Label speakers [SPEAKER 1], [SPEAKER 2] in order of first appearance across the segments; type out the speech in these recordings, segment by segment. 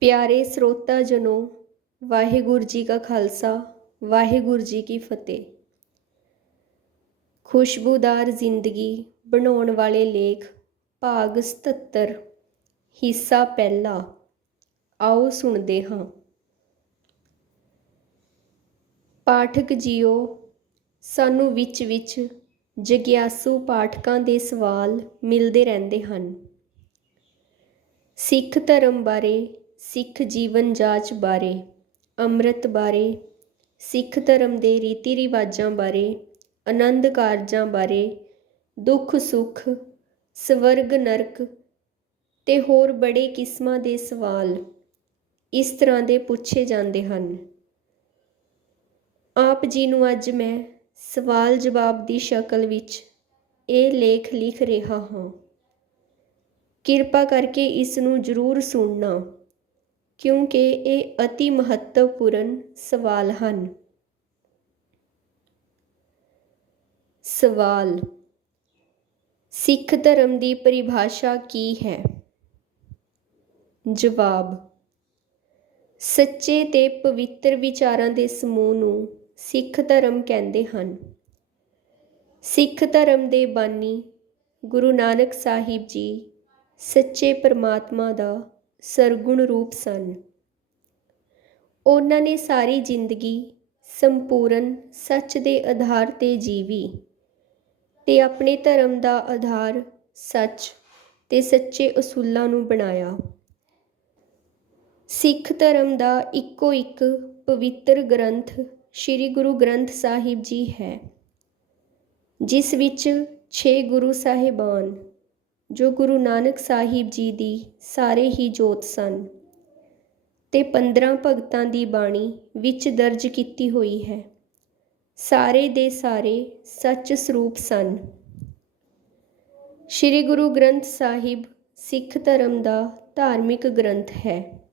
[SPEAKER 1] ਪਿਆਰੇ ਸਰੋਤਾ ਜਨੋ, ਵਾਹਿਗੁਰੂ ਜੀ ਕਾ ਖਾਲਸਾ, ਵਾਹਿਗੁਰੂ ਜੀ ਕੀ ਫਤਿਹ। ਖੁਸ਼ਬੂਦਾਰ ਜ਼ਿੰਦਗੀ ਬਣਾਉਣ ਵਾਲੇ ਲੇਖ, ਭਾਗ 77 ਹਿੱਸਾ ਪਹਿਲਾ। ਆਓ ਸੁਣਦੇ ਹਾਂ। ਪਾਠਕ ਜੀਓ, ਸਾਨੂੰ ਵਿੱਚ ਵਿੱਚ ਜਗਿਆਸੂ ਪਾਠਕਾਂ ਦੇ ਸਵਾਲ ਮਿਲਦੇ ਰਹਿੰਦੇ ਹਨ। ਸਿੱਖ ਧਰਮ ਬਾਰੇ ਸਿੱਖ ਜੀਵਨ ਜਾਚ ਬਾਰੇ, ਅੰਮ੍ਰਿਤ ਬਾਰੇ, ਸਿੱਖ ਧਰਮ ਦੇ ਰੀਤੀ ਰਿਵਾਜਾਂ ਬਾਰੇ, ਆਨੰਦ ਕਾਰਜਾਂ ਬਾਰੇ, ਦੁੱਖ ਸੁੱਖ, ਸਵਰਗ ਨਰਕ ਤੇ ਹੋਰ ਬੜੇ ਕਿਸਮਾਂ ਦੇ ਸਵਾਲ ਇਸ ਤਰ੍ਹਾਂ ਦੇ ਪੁੱਛੇ ਜਾਂਦੇ ਹਨ। ਆਪ ਜੀ ਨੂੰ ਅੱਜ ਮੈਂ ਸਵਾਲ ਜਵਾਬ ਦੀ ਸ਼ਕਲ ਵਿੱਚ ਇਹ ਲੇਖ ਲਿਖ ਰਿਹਾ ਹਾਂ। ਕਿਰਪਾ ਕਰਕੇ ਇਸ ਨੂੰ ਜ਼ਰੂਰ ਸੁਣਨਾ। ਕਿਉਂਕਿ ਇਹ অতি ਮਹੱਤਵਪੂਰਨ ਸਵਾਲ ਹਨ। ਸਵਾਲ, ਸਿੱਖ ਧਰਮ ਦੀ ਪਰਿਭਾਸ਼ਾ ਕੀ ਹੈ? ਜਵਾਬ, ਸੱਚੇ ਤੇ ਪਵਿੱਤਰ ਵਿਚਾਰਾਂ ਦੇ ਸਮੂਹ ਨੂੰ ਸਿੱਖ ਧਰਮ ਕਹਿੰਦੇ ਹਨ। ਸਿੱਖ ਧਰਮ ਦੇ ਬਾਨੀ ਗੁਰੂ ਨਾਨਕ ਸਾਹਿਬ ਜੀ ਸੱਚੇ ਪਰਮਾਤਮਾ ਦਾ ਸਰਗੁਣ ਰੂਪ ਸਨ। ਉਹਨਾਂ ਨੇ ਸਾਰੀ ਜ਼ਿੰਦਗੀ ਸੰਪੂਰਨ, ਸੱਚ ਦੇ ਆਧਾਰ ਤੇ ਜੀਵੀ ਤੇ ਆਪਣੇ ਧਰਮ ਦਾ ਆਧਾਰ ਸੱਚ ਤੇ ਸੱਚੇ ਅਸੂਲਾਂ ਨੂੰ ਬਣਾਇਆ। ਸਿੱਖ ਧਰਮ ਦਾ ਇੱਕੋ ਇੱਕ ਪਵਿੱਤਰ ਗ੍ਰੰਥ ਸ੍ਰੀ ਗੁਰੂ ਗ੍ਰੰਥ ਸਾਹਿਬ ਜੀ ਹੈ, ਜਿਸ ਵਿੱਚ 6 ਗੁਰੂ ਸਾਹਿਬਾਨ ਜੋ ਗੁਰੂ ਨਾਨਕ ਸਾਹਿਬ ਜੀ ਦੀ ਸਾਰੇ ਹੀ ਜੋਤ ਸਨ ਤੇ 15 ਭਗਤਾਂ ਦੀ ਬਾਣੀ ਵਿੱਚ ਦਰਜ ਕੀਤੀ ਹੋਈ ਹੈ। ਸਾਰੇ ਦੇ ਸਾਰੇ ਸੱਚ ਸਰੂਪ ਸਨ। ਸ੍ਰੀ ਗੁਰੂ ਗ੍ਰੰਥ ਸਾਹਿਬ ਸਿੱਖ ਧਰਮ ਦਾ ਧਾਰਮਿਕ ਗ੍ਰੰਥ ਹੈ।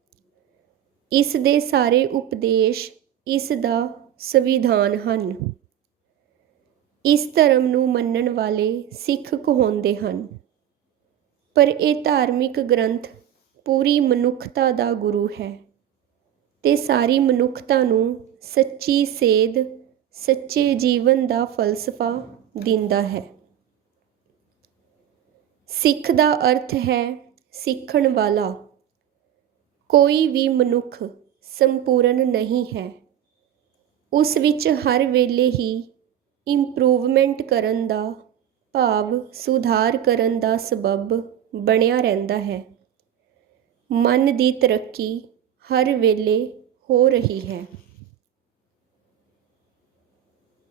[SPEAKER 1] ਇਸ ਦੇ ਸਾਰੇ ਉਪਦੇਸ਼ ਇਸ ਦਾ ਸੰਵਿਧਾਨ ਹਨ। ਇਸ ਧਰਮ ਨੂੰ ਮੰਨਣ ਵਾਲੇ ਸਿੱਖ ਕਹਾਉਂਦੇ ਹਨ। ਪਰ ਇਹ ਧਾਰਮਿਕ ਗ੍ਰੰਥ ਪੂਰੀ ਮਨੁੱਖਤਾ ਦਾ ਗੁਰੂ ਹੈ ਤੇ ਸਾਰੀ ਮਨੁੱਖਤਾ ਨੂੰ ਸੱਚੀ ਸੇਧ, ਸੱਚੇ ਜੀਵਨ ਦਾ ਫਲਸਫਾ ਦਿੰਦਾ ਹੈ। ਸਿੱਖ ਦਾ ਅਰਥ ਹੈ ਸਿੱਖਣ ਵਾਲਾ। ਕੋਈ ਵੀ ਮਨੁੱਖ ਸੰਪੂਰਨ ਨਹੀਂ ਹੈ। ਉਸ ਵਿੱਚ ਹਰ ਵੇਲੇ ਹੀ ਇੰਪਰੂਵਮੈਂਟ ਕਰਨ ਦਾ ਭਾਵ, ਸੁਧਾਰ ਕਰਨ ਦਾ ਸਬਬ ਬਣਿਆ ਰਹਿੰਦਾ ਹੈ। ਮਨ ਦੀ ਤਰੱਕੀ ਹਰ ਵੇਲੇ ਹੋ ਰਹੀ ਹੈ।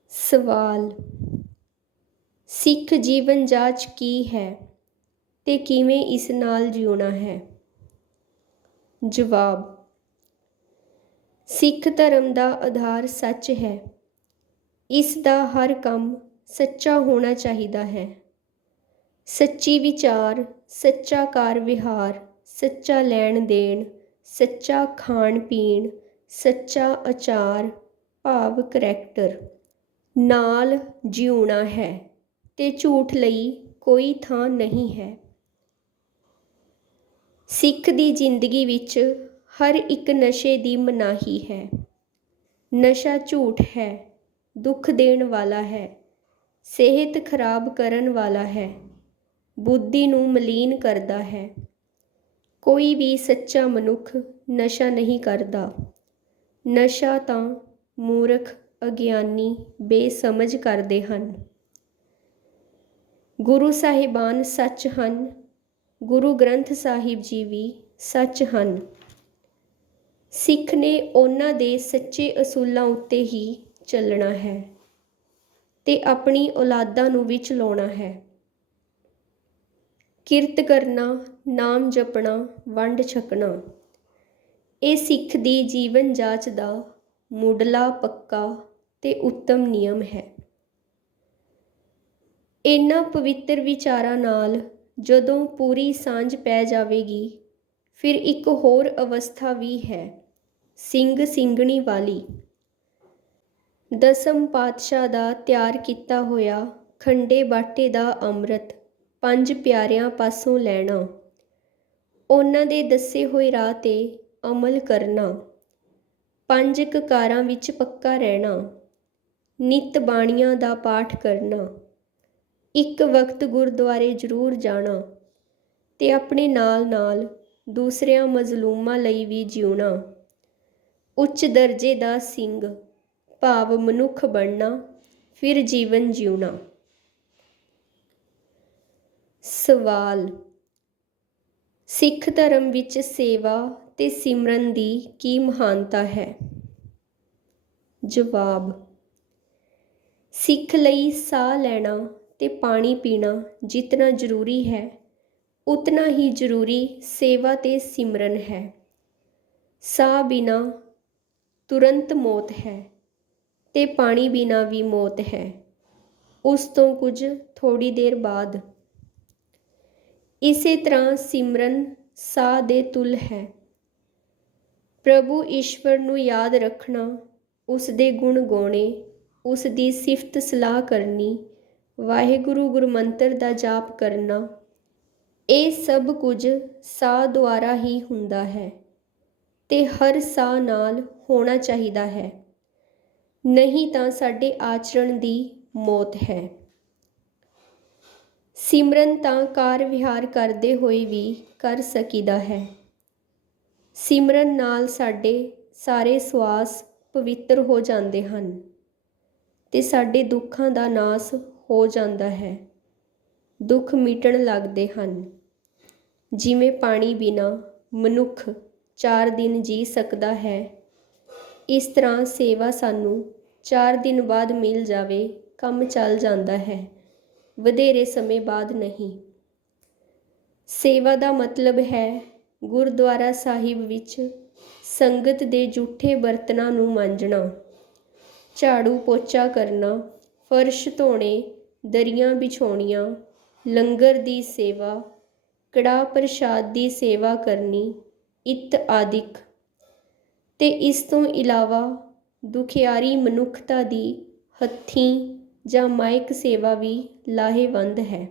[SPEAKER 1] ਸਵਾਲ, ਸਿੱਖ ਜੀਵਨ ਜਾਚ ਕੀ ਹੈ ਤੇ ਕਿਵੇਂ ਇਸ ਨਾਲ ਜਿਉਣਾ ਹੈ? ਜਵਾਬ, ਸਿੱਖ ਧਰਮ ਦਾ ਆਧਾਰ ਸੱਚ ਹੈ। ਇਸ ਦਾ ਹਰ ਕੰਮ ਸੱਚਾ ਹੋਣਾ ਚਾਹੀਦਾ ਹੈ। ਸੱਚੀ ਵਿਚਾਰ ਸੱਚਾ ਕਾਰ ਵਿਹਾਰ, ਸੱਚਾ ਲੈਣ ਦੇਣ, ਸੱਚਾ ਖਾਣ ਪੀਣ, ਸੱਚਾ ਆਚਾਰ, ਭਾਵ ਕਰੈਕਟਰ। ਨਾਲ ਜਿਉਣਾ ਹੈ ਤੇ ਝੂਠ ਲਈ ਕੋਈ ਥਾਂ ਨਹੀਂ ਹੈ। ਸਿੱਖ ਦੀ ਜ਼ਿੰਦਗੀ ਵਿੱਚ ਹਰ ਇੱਕ ਨਸ਼ੇ ਦੀ ਮਨਾਹੀ ਹੈ। ਨਸ਼ਾ ਝੂਠ ਹੈ, ਦੁੱਖ ਦੇਣ ਵਾਲਾ ਹੈ, ਸਿਹਤ ਖਰਾਬ ਕਰਨ ਵਾਲਾ ਹੈ। ਬੁੱਧੀ ਨੂੰ ਮਲੀਨ ਕਰਦਾ ਹੈ। ਕੋਈ ਵੀ ਸੱਚਾ ਮਨੁੱਖ ਨਸ਼ਾ ਨਹੀਂ ਕਰਦਾ। ਨਸ਼ਾ ਤਾਂ ਮੂਰਖ, ਅਗਿਆਨੀ, ਬੇਸਮਝ ਕਰਦੇ ਹਨ। ਗੁਰੂ ਸਾਹਿਬਾਨ ਸੱਚ ਹਨ। ਗੁਰੂ ਗ੍ਰੰਥ ਸਾਹਿਬ ਜੀ ਵੀ ਸੱਚ ਹਨ। ਸਿੱਖ ਨੇ ਉਹਨਾਂ ਦੇ ਸੱਚੇ ਅਸੂਲਾਂ ਉੱਤੇ ਹੀ ਚੱਲਣਾ ਹੈ ਤੇ ਆਪਣੀ ਔਲਾਦਾਂ ਨੂੰ ਵੀ ਚਲਾਉਣਾ ਹੈ। ਕਿਰਤ ਕਰਨਾ, ਨਾਮ ਜਪਣਾ, ਵੰਡ ਛਕਣਾ। ਇਹ ਸਿੱਖ ਦੀ ਜੀਵਨ ਜਾਚ ਦਾ ਮੁੱਢਲਾ, ਪੱਕਾ ਤੇ ਉੱਤਮ ਨਿਯਮ ਹੈ। ਇਹਨਾਂ ਪਵਿੱਤਰ ਵਿਚਾਰਾਂ ਨਾਲ ਜਦੋਂ ਪੂਰੀ ਸਾਂਝ ਪੈ ਜਾਵੇਗੀ, ਫਿਰ ਇੱਕ ਹੋਰ ਅਵਸਥਾ ਵੀ ਹੈ, ਸਿੰਘ ਸਿੰਘਣੀ ਵਾਲੀ। ਦਸਮ ਪਾਤਸ਼ਾਹ ਦਾ ਤਿਆਰ ਕੀਤਾ ਹੋਇਆ ਖੰਡੇ ਬਾਟੇ ਦਾ ਅੰਮ੍ਰਿਤ। ਪੰਜ ਪਿਆਰਿਆਂ ਪਾਸੋਂ ਲੈਣਾ। ਉਹਨਾਂ ਦੇ ਦੱਸੇ ਹੋਏ ਰਾਹ ਤੇ ਅਮਲ ਕਰਨਾ। ਪੰਜ ਕਕਾਰਾਂ ਵਿੱਚ ਪੱਕਾ ਰਹਿਣਾ। ਨਿਤ ਬਾਣੀਆਂ ਦਾ ਪਾਠ ਕਰਨਾ। ਇੱਕ ਵਕਤ ਗੁਰਦੁਆਰੇ ਜ਼ਰੂਰ ਜਾਣਾ ਤੇ ਆਪਣੇ ਨਾਲ-ਨਾਲ ਦੂਸਰਿਆਂ ਮਜ਼ਲੂਮਾਂ ਲਈ ਵੀ ਜਿਉਣਾ। ਉੱਚ ਦਰਜੇ ਦਾ ਸਿੰਘ ਭਾਵ ਮਨੁੱਖ ਬਣਨਾ, ਫਿਰ ਜੀਵਨ ਜਿਉਣਾ। ਸਵਾਲ। ਸਿੱਖ ਧਰਮ ਵਿੱਚ ਸੇਵਾ ਤੇ ਸਿਮਰਨ ਦੀ ਕੀ ਮਹਾਨਤਾ ਹੈ? ਜਵਾਬ। ਸਿੱਖ ਲਈ ਸਾਹ ਲੈਣਾ ਤੇ ਪਾਣੀ ਪੀਣਾ ਜਿਤਨਾ ਜ਼ਰੂਰੀ ਹੈ, ਉਤਨਾ ਹੀ ਜ਼ਰੂਰੀ ਸੇਵਾ ਤੇ ਸਿਮਰਨ ਹੈ। ਸਾਹ ਬਿਨਾ ਤੁਰੰਤ ਮੌਤ ਹੈ ਤੇ ਪਾਣੀ ਬਿਨਾ ਵੀ ਮੌਤ ਹੈ। ਉਸ ਤੋਂ ਕੁਝ ਥੋੜੀ ਦੇਰ ਬਾਅਦ ਇਸੇ ਤਰ੍ਹਾਂ ਸਿਮਰਨ ਸਾਹ ਦੇ ਤੁਲ ਹੈ। ਪ੍ਰਭੂ ਈਸ਼ਵਰ ਨੂੰ ਯਾਦ ਰੱਖਣਾ ਉਸ ਦੇ ਗੁਣ ਗਾਉਣੇ ਉਸ ਦੀ ਸਿਫਤ ਸਲਾਹ ਕਰਨੀ, ਵਾਹਿਗੁਰੂ ਗੁਰਮੰਤਰ ਦਾ ਜਾਪ ਕਰਨਾ, ਇਹ ਸਭ ਕੁਝ ਸਾਹ ਦੁਆਰਾ ਹੀ ਹੁੰਦਾ ਹੈ ਤੇ ਹਰ ਸਾਹ ਨਾਲ ਹੋਣਾ ਚਾਹੀਦਾ ਹੈ। ਨਹੀਂ ਤਾਂ ਸਾਡੇ ਆਚਰਣ ਦੀ ਮੌਤ ਹੈ। ਸਿਮਰਨ ਤਾਂ ਕਾਰ ਵਿਹਾਰ ਕਰਦੇ ਹੋਏ ਵੀ ਕਰ ਸਕੀਦਾ ਹੈ। ਸਿਮਰਨ ਨਾਲ ਸਾਡੇ ਸਾਰੇ ਸਵਾਸ ਪਵਿੱਤਰ ਹੋ ਜਾਂਦੇ ਹਨ ਤੇ ਸਾਡੇ ਦੁੱਖਾਂ ਦਾ ਨਾਸ ਹੋ ਜਾਂਦਾ ਹੈ। ਦੁੱਖ ਮਿਟਣ ਲੱਗਦੇ ਹਨ। ਜਿਵੇਂ ਪਾਣੀ ਬਿਨਾ ਮਨੁੱਖ ਚਾਰ ਦਿਨ ਜੀ ਸਕਦਾ ਹੈ, ਇਸ ਤਰ੍ਹਾਂ ਸੇਵਾ ਸਾਨੂੰ ਚਾਰ ਦਿਨ ਬਾਅਦ ਮਿਲ ਜਾਵੇ, ਕੰਮ ਚੱਲ ਜਾਂਦਾ ਹੈ। ਵਧੇਰੇ ਸਮੇਂ ਬਾਅਦ ਨਹੀਂ। ਸੇਵਾ ਦਾ ਮਤਲਬ ਹੈ ਗੁਰਦੁਆਰਾ ਸਾਹਿਬ ਵਿੱਚ ਸੰਗਤ ਦੇ ਜੂਠੇ ਬਰਤਨਾਂ ਨੂੰ ਮਾਂਜਣਾ, ਝਾੜੂ ਪੋਚਾ ਕਰਨਾ, ਫਰਸ਼ ਧੋਣੇ, ਦਰੀਆਂ ਵਿਛਾਉਣੀਆਂ, ਲੰਗਰ ਦੀ ਸੇਵਾ ਕੜਾ ਪ੍ਰਸ਼ਾਦ ਦੀ ਸੇਵਾ ਕਰਨੀ, ਇਤ ਆਦਿਕ। ਤੇ ਇਸ ਤੋਂ ਇਲਾਵਾ ਦੁਖਿਆਰੀ ਮਨੁੱਖਤਾ ਦੀ ਹੱਥੀਂ ਜਾਂ ਮਾਇਕ ਸੇਵਾ ਵੀ ਲਾਹੇਵੰਦ ਹੈ।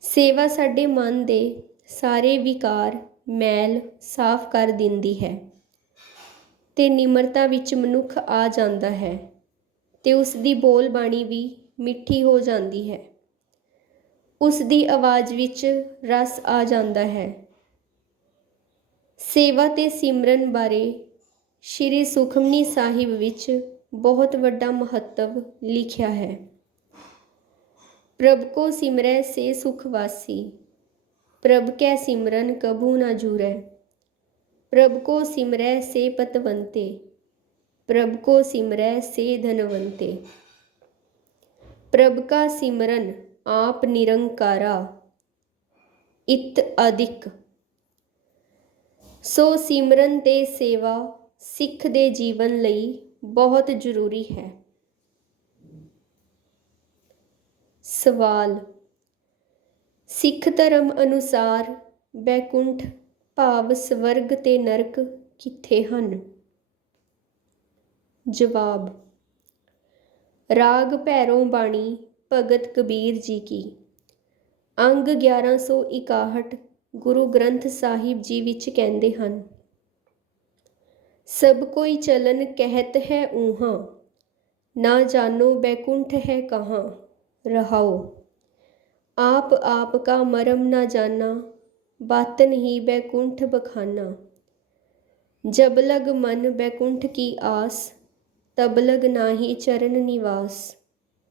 [SPEAKER 1] ਸੇਵਾ ਸਾਡੇ ਮਨ ਦੇ ਸਾਰੇ ਵਿਕਾਰ, ਮੈਲ ਸਾਫ਼ ਕਰ ਦਿੰਦੀ ਹੈ ਤੇ ਨਿਮਰਤਾ ਵਿੱਚ ਮਨੁੱਖ ਆ ਜਾਂਦਾ ਹੈ ਤੇ ਉਸ ਦੀ ਬੋਲ ਬਾਣੀ ਵੀ ਮਿੱਠੀ ਹੋ ਜਾਂਦੀ ਹੈ। ਉਸ ਦੀ ਆਵਾਜ਼ ਵਿੱਚ ਰਸ ਆ ਜਾਂਦਾ ਹੈ। ਸੇਵਾ ਤੇ ਸਿਮਰਨ ਬਾਰੇ ਸ਼੍ਰੀ ਸੁਖਮਨੀ ਸਾਹਿਬ ਵਿੱਚ ਬਹੁਤ ਵੱਡਾ ਮਹੱਤਵ ਲਿਖਿਆ ਹੈ ਪ੍ਰਭ ਕੋ ਸਿਮਰੈ ਸੇ ਸੁਖ ਵਾਸੀ ਪ੍ਰਭ ਕੈ ਸਿਮਰਨ ਕਬੂ ਨਾ ਜੂਰੈ ਪ੍ਰਭ ਕੋ ਸਿਮਰੈ ਸੇ ਪਤਵੰਤੇ ਪ੍ਰਭ ਕੋ ਸਿਮਰੈ ਸੇ ਧਨਵੰਤੇ ਪ੍ਰਭ ਕਾ ਸਿਮਰਨ ਆਪ ਨਿਰੰਕਾਰਾ ਇਤ ਅਧਿਕ ਸੋ ਸਿਮਰਨ ਤੇ ਸੇਵਾ ਸਿੱਖ ਦੇ ਜੀਵਨ ਲਈ ਬਹੁਤ ਜ਼ਰੂਰੀ ਹੈ। ਸਵਾਲ ਸਿੱਖ ਧਰਮ ਅਨੁਸਾਰ ਬੈਕੁੰਠ ਭਾਵ ਸਵਰਗ ਤੇ ਨਰਕ ਕਿੱਥੇ ਹਨ? ਜਵਾਬ ਰਾਗ ਭੈਰੋਂ ਬਾਣੀ ਭਗਤ ਕਬੀਰ ਜੀ ਕੀ। ਅੰਗ 1161 ਗੁਰੂ ਗ੍ਰੰਥ ਸਾਹਿਬ ਜੀ ਵਿੱਚ ਕਹਿੰਦੇ ਹਨ ਸਭ ਕੋਈ ਚਲਨ ਕਹਿਤ ਹੈ ਊਹਾਂ। ਨਾ ਜਾਣੋ ਬੈਕੁੰਠ ਹੈ ਕਹਾਂ। ਰਹਾਓ। ਆਪ ਆਪ ਕਾ ਮਰਮ ਨਾ ਜਾਣਾ ਬਾਤਨ ਹੀ ਬੈਕੁੰਠ ਬਖਾਨਾ। ਜਬ ਲਗ ਮਨ ਬੈਕੁੰਠ ਕੀ ਆਸ, ਤਬ ਲਗ ਨਾਹੀ ਚਰਨ ਨਿਵਾਸ।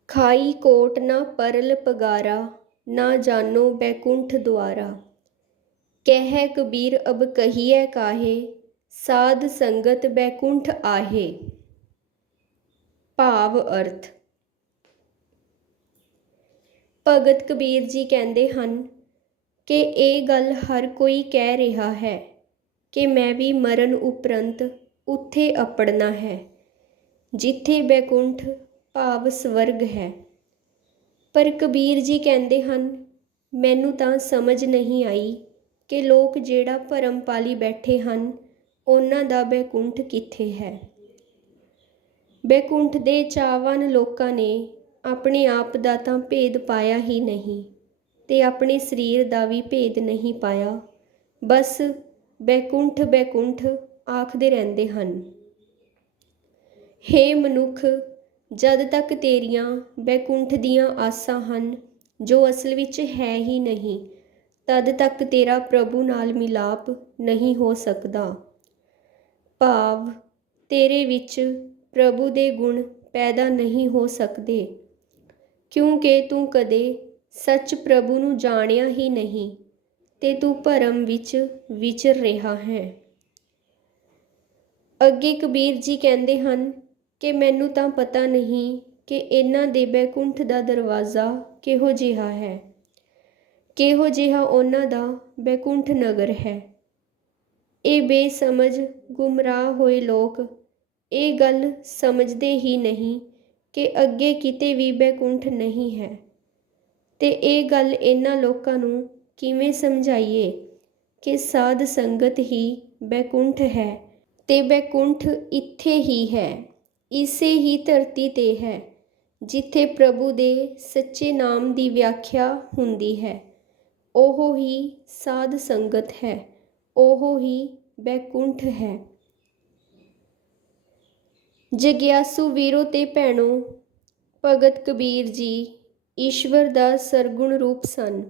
[SPEAKER 1] ਖਾਈ ਕੋਟ ਨਾ ਪਰਲ ਪਗਾਰਾ, ਨਾ ਜਾਣੋ ਬੈਕੁੰਠ ਦੁਆਰਾ। ਕਹਿ ਕਬੀਰ ਅਬ ਕਹੀਐ ਕਾਹੇ ਸਾਧ ਸੰਗਤ ਬੈਕੁੰਠ ਆਹੇ, ਭਾਵ ਅਰਥ। ਭਗਤ ਕਬੀਰ ਜੀ ਕਹਿੰਦੇ ਹਨ ਕਿ ਇਹ ਗੱਲ ਹਰ ਕੋਈ ਕਹਿ ਰਿਹਾ ਹੈ ਕਿ ਮੈਂ ਵੀ ਮਰਨ ਉਪਰੰਤ ਉੱਥੇ ਅਪੜਨਾ ਹੈ, ਜਿੱਥੇ ਬੈਕੁੰਠ ਭਾਵ ਸਵਰਗ ਹੈ। ਪਰ ਕਬੀਰ ਜੀ ਕਹਿੰਦੇ ਹਨ, ਮੈਨੂੰ ਤਾਂ ਸਮਝ ਨਹੀਂ ਆਈ ਕਿ ਲੋਕ ਜਿਹੜਾ ਭਰਮ ਪਾਲੀ ਬੈਠੇ ਹਨ ਉਹਨਾਂ ਦਾ ਬੈਕੁੰਠ ਕਿੱਥੇ ਹੈ? ਬੈਕੁੰਠ ਦੇ ਚਾਹਵਾਨ ਲੋਕਾਂ ਨੇ ਆਪਣੇ ਆਪ ਦਾ ਤਾਂ ਭੇਦ ਪਾਇਆ ਹੀ ਨਹੀਂ ਤੇ ਆਪਣੇ ਸਰੀਰ ਦਾ ਵੀ ਭੇਦ ਨਹੀਂ ਪਾਇਆ। ਬਸ ਬੈਕੁੰਠ ਬੈਕੁੰਠ ਆਖਦੇ ਰਹਿੰਦੇ ਹਨ। ਹੇ ਮਨੁੱਖ, ਜਦ ਤੱਕ ਤੇਰੀਆਂ ਬੈਕੁੰਠ ਦੀਆਂ ਆਸਾਂ ਹਨ, ਜੋ ਅਸਲ ਵਿੱਚ ਹੈ ਹੀ ਨਹੀਂ, ਤਦ ਤੱਕ ਤੇਰਾ ਪ੍ਰਭੂ ਨਾਲ ਮਿਲਾਪ ਨਹੀਂ ਹੋ ਸਕਦਾ। ਭਾਵ ਤੇਰੇ ਵਿੱਚ ਪ੍ਰਭੂ ਦੇ ਗੁਣ ਪੈਦਾ ਨਹੀਂ ਹੋ ਸਕਦੇ। ਕਿਉਂਕਿ ਤੂੰ ਕਦੇ ਸੱਚ ਪ੍ਰਭੂ ਨੂੰ ਜਾਣਿਆ ਹੀ ਨਹੀਂ ਤੇ ਤੂੰ ਭਰਮ ਵਿੱਚ ਵਿਚਰ ਰਿਹਾ ਹੈ। ਅੱਗੇ ਕਬੀਰ ਜੀ ਕਹਿੰਦੇ ਹਨ ਕਿ ਮੈਨੂੰ ਤਾਂ ਪਤਾ ਨਹੀਂ ਕਿ ਇਹਨਾਂ ਦੇ ਬੈਕੁੰਠ ਦਾ ਦਰਵਾਜ਼ਾ ਕਿਹੋ ਜਿਹਾ ਹੈ। ਕਿਹੋ ਜਿਹਾ ਉਹਨਾਂ ਦਾ ਬੈਕੁੰਠ ਨਗਰ ਹੈ। ਇਹ ਬੇਸਮਝ ਗੁੰਮਰਾਹ ਹੋਏ ਲੋਕ। ਇਹ ਗੱਲ ਸਮਝਦੇ ਹੀ ਨਹੀਂ ਕਿ ਅੱਗੇ ਕਿਤੇ ਵੀ ਬੈਕੁੰਠ ਨਹੀਂ ਹੈ। ਤੇ ਇਹ ਗੱਲ ਇਹਨਾਂ ਲੋਕਾਂ ਨੂੰ ਕਿਵੇਂ ਸਮਝਾਈਏ ਕਿ ਸਾਧ ਸੰਗਤ ਹੀ ਬੈਕੁੰਠ ਹੈ ਤੇ ਬੈਕੁੰਠ ਇੱਥੇ ਹੀ ਹੈ, ਇਸੇ ਹੀ ਧਰਤੀ ਤੇ ਹੈ, ਜਿੱਥੇ ਪ੍ਰਭੂ ਦੇ ਸੱਚੇ ਨਾਮ ਦੀ ਵਿਆਖਿਆ ਹੁੰਦੀ ਹੈ। ਉਹ ਹੀ ਸਾਧ ਸੰਗਤ ਹੈ। ਉਹ ਹੀ ਬੈਕੁੰਠ ਹੈ। ਜਗਿਆਸੂ ਵੀਰੋ ਤੇ ਭੈਣੋ, ਭਗਤ ਕਬੀਰ ਜੀ ਈਸ਼ਵਰ ਦਾ ਸਰਗੁਣ ਰੂਪ ਸਨ,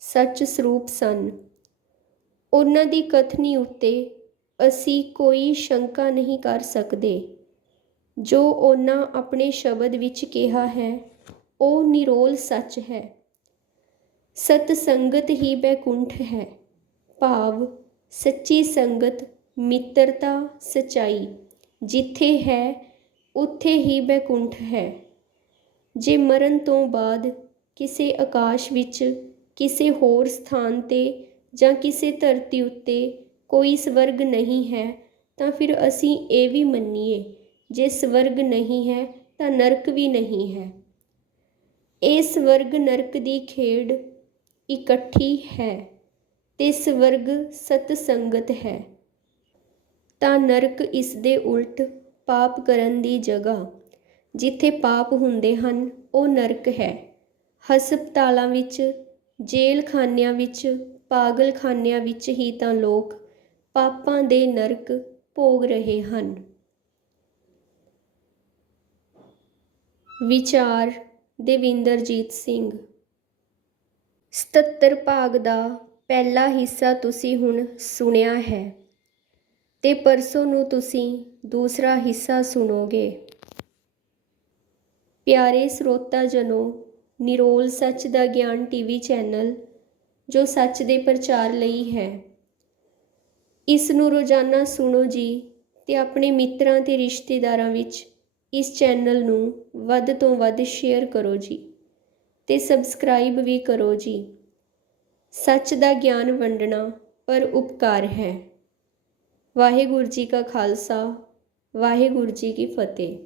[SPEAKER 1] ਸੱਚ ਸਰੂਪ ਸਨ। ਉਹਨਾਂ ਦੀ ਕਥਨੀ ਉੱਤੇ ਅਸੀਂ ਕੋਈ ਸ਼ੰਕਾ ਨਹੀਂ ਕਰ ਸਕਦੇ। ਜੋ ਉਹਨਾਂ ਆਪਣੇ ਸ਼ਬਦ ਵਿੱਚ ਕਿਹਾ ਹੈ, ਉਹ ਨਿਰੋਲ ਸੱਚ ਹੈ। ਸਤ ਸੰਗਤ ਹੀ ਬੈਕੁੰਠ ਹੈ। ਭਾਵ ਸੱਚੀ ਸੰਗਤ, ਮਿੱਤਰਤਾ, ਸੱਚਾਈ, ਜਿੱਥੇ ਹੈ, ਉੱਥੇ ਹੀ ਬੈਕੁੰਠ ਹੈ। ਜੇ ਮਰਨ ਤੋਂ ਬਾਅਦ ਕਿਸੇ ਆਕਾਸ਼ ਵਿੱਚ, ਕਿਸੇ ਹੋਰ ਸਥਾਨ ਤੇ ਜਾਂ ਕਿਸੇ ਧਰਤੀ ਉੱਤੇ ਕੋਈ ਸਵਰਗ ਨਹੀਂ ਹੈ, ਤਾਂ ਫਿਰ ਅਸੀਂ ਇਹ ਵੀ ਮੰਨੀਏ, ਜੇ ਸਵਰਗ ਨਹੀਂ ਹੈ, ਤਾਂ ਨਰਕ ਵੀ ਨਹੀਂ ਹੈ। ਇਹ ਸਵਰਗ ਨਰਕ ਦੀ ਖੇਡ ਇਕੱਠੀ ਹੈ। ਤੇ ਸਵਰਗ ਸਤ ਸੰਗਤ ਹੈ। ਤਾਂ ਨਰਕ ਇਸ ਦੇ ਉਲਟ ਪਾਪ ਕਰਨ ਦੀ ਜਗ੍ਹਾ। ਜਿੱਥੇ ਪਾਪ ਹੁੰਦੇ ਹਨ, ਉਹ ਨਰਕ ਹੈ। ਹਸਪਤਾਲਾਂ ਵਿੱਚ, ਜੇਲਖਾਨਿਆਂ ਵਿੱਚ, ਪਾਗਲਖਾਨਿਆਂ ਵਿੱਚ ਹੀ ਤਾਂ ਲੋਕ ਪਾਪਾਂ ਦੇ ਨਰਕ ਭੋਗ ਰਹੇ ਹਨ। ਵਿਚਾਰ ਦੇਵਿੰਦਰਜੀਤ ਸਿੰਘ। 77 ਭਾਗ ਦਾ ਪਹਿਲਾ ਹਿੱਸਾ ਤੁਸੀਂ ਹੁਣ ਸੁਣਿਆ ਹੈ ਤੇ ਪਰਸੋਂ ਨੂੰ ਤੁਸੀਂ ਦੂਸਰਾ ਹਿੱਸਾ ਸੁਣੋਗੇ। ਪਿਆਰੇ ਸਰੋਤਾ ਜਨੋ, ਨਿਰੋਲ ਸੱਚ ਦਾ ਗਿਆਨ ਟੀਵੀ ਚੈਨਲ, ਜੋ ਸੱਚ ਦੇ ਪ੍ਰਚਾਰ ਲਈ ਹੈ। ਇਸ ਨੂੰ ਰੋਜ਼ਾਨਾ ਸੁਣੋ ਜੀ ਤੇ ਆਪਣੇ ਮਿੱਤਰਾਂ ਤੇ ਰਿਸ਼ਤੇਦਾਰਾਂ ਵਿੱਚ ਇਸ ਚੈਨਲ ਨੂੰ ਵੱਧ ਤੋਂ ਵੱਧ ਸ਼ੇਅਰ ਕਰੋ ਜੀ ਤੇ ਸਬਸਕ੍ਰਾਈਬ ਵੀ ਕਰੋ ਜੀ। ਸੱਚ ਦਾ ਗਿਆਨ ਵੰਡਣਾ ਪਰ ਉਪਕਾਰ ਹੈ। ਵਾਹਿਗੁਰੂ ਜੀ ਕਾ ਖਾਲਸਾ, ਵਾਹਿਗੁਰੂ ਜੀ ਕੀ ਫਤਿਹ।